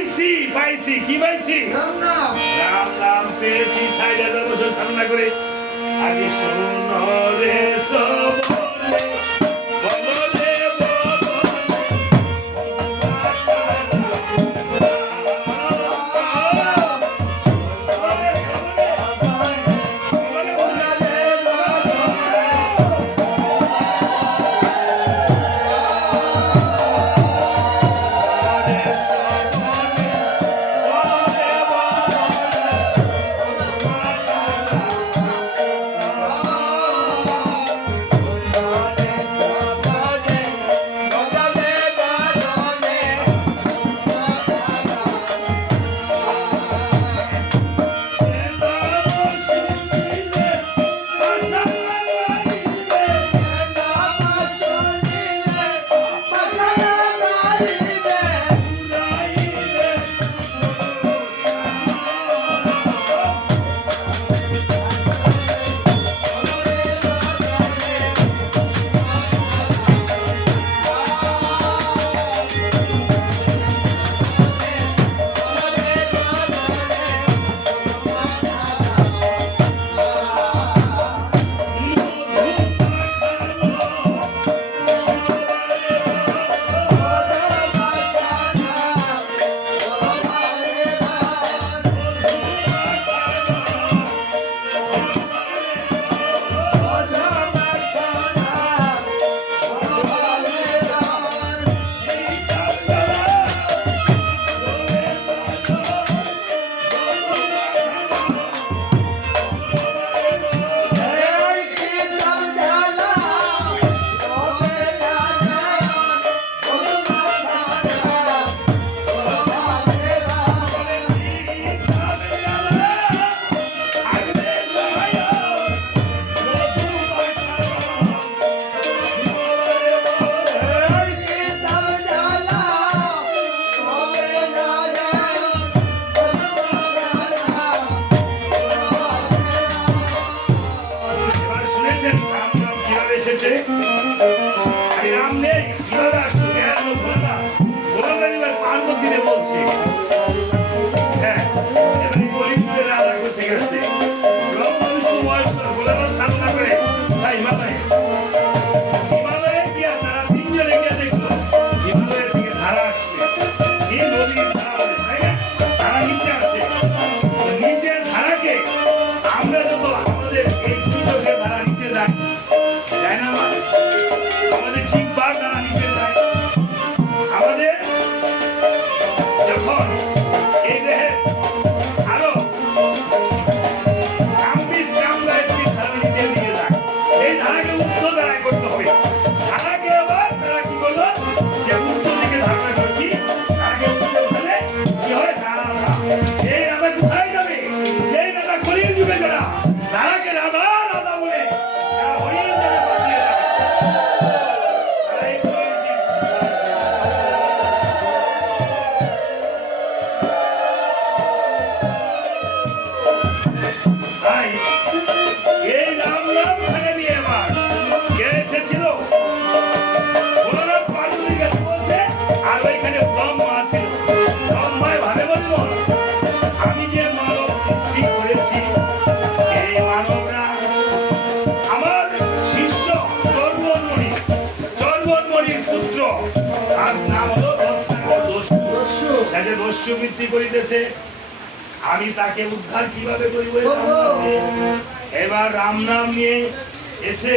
পাইছি পাইছি কি পাইছি? রাম রাম। পেয়েছি ষাট হাজার বছর সাধনা করে। আগে সুন্দর রে যে বৃদ্ধি করিতেছে আমি তাকে উদ্ধার কীভাবে করিব? এবার রাম নাম নিয়ে এসে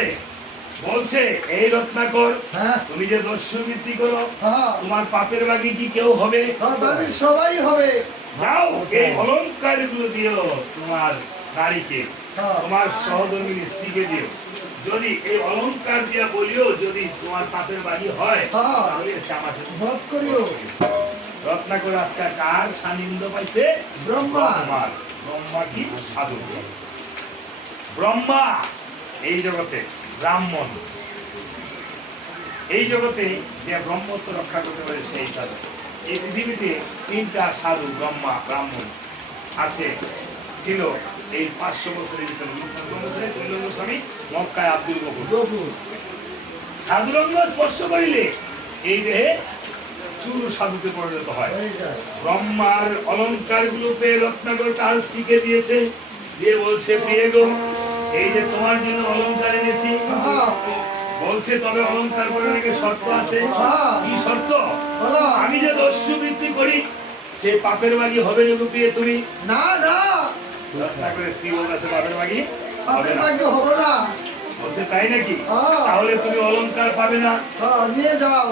বলছে এই রত্নাকর হ্যাঁ। তুমি যে দস্যু বৃদ্ধি করো হ্যাঁ। তোমার পাপের বাকি কি কেউ হবে? হ্যাঁ, সবাই হবে। যাও এই অলঙ্কারগুলো দিও তোমার নারীকে হ্যাঁ। তোমার সহধর্মী স্ত্রীকে দিও। যদি এই অলঙ্কার দিয়া বলিও যদি তোমার পাপের বাড়ি হয় হ্যাঁ। তাহলে এসে আমাকে করিও। রত্নাকর আজকাল কার সানিন্দ পাইছে? ব্রহ্মা। ব্রহ্মার। ব্রহ্মা কি? সাধু। ব্রহ্মা এই জগতে ব্রাহ্মণ। এই জগতে যে ব্রহ্মত্ব রক্ষা করতে পারে সেই সাধু। এই পৃথিবীতে তিনটা সাধু ব্রহ্মা ব্রাহ্মণ আছে। ছিল এই পাঁচশো বছরের ভিতরে স্বামী মক্কায় আব্দুল গফুর সাধুরঙ্গ স্পর্শ করিলে এই দেহে প্রচুর সাধুতে পরিণত হয়। ব্রহ্মার অলঙ্কারগুলো পেয়ে রত্নাকর তার স্ত্রীকে দিয়েছে। দিয়ে বলছে প্রিয় গো এই যে তোমার জন্য অলঙ্কার এনেছি। বলছে তবে অলঙ্কার করে নাকি শর্ত আছে। কি শর্ত? আমি যে দস্যু বৃত্তি করি সে পাপের বাগি হবে যদি প্রিয় তুমি না না। রত্নাকরের স্ত্রী বলতেছে পাপের বাগি আপনার না। হবে না। বলছে তাই নাকি? হ্যাঁ। তাহলে তুমি অলংকার পাবে না? হ্যাঁ, নিয়ে যাও।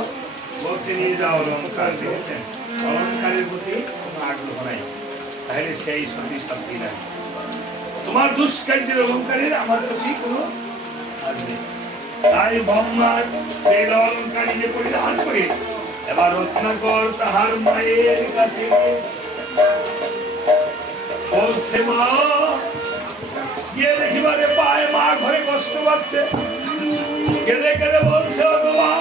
বলছে নিয়ে যাও অলংকার দেখেছেন অলংকারের প্রতি কোনো আগ্রহ নাই। তাহলে সেই সতী শান্তি নাই তোমার দুষ্কার্যের অলংকারের আমার প্রতি কোনো তাই সেই পরিধান করে, এবার রত্নাকর তাহার মায়ের কাছে বলছে, মা, গিয়ে দেখিবারে পায় মা ঘরে কষ্ট পাচ্ছে। কেঁদে কেঁদে বলছে মা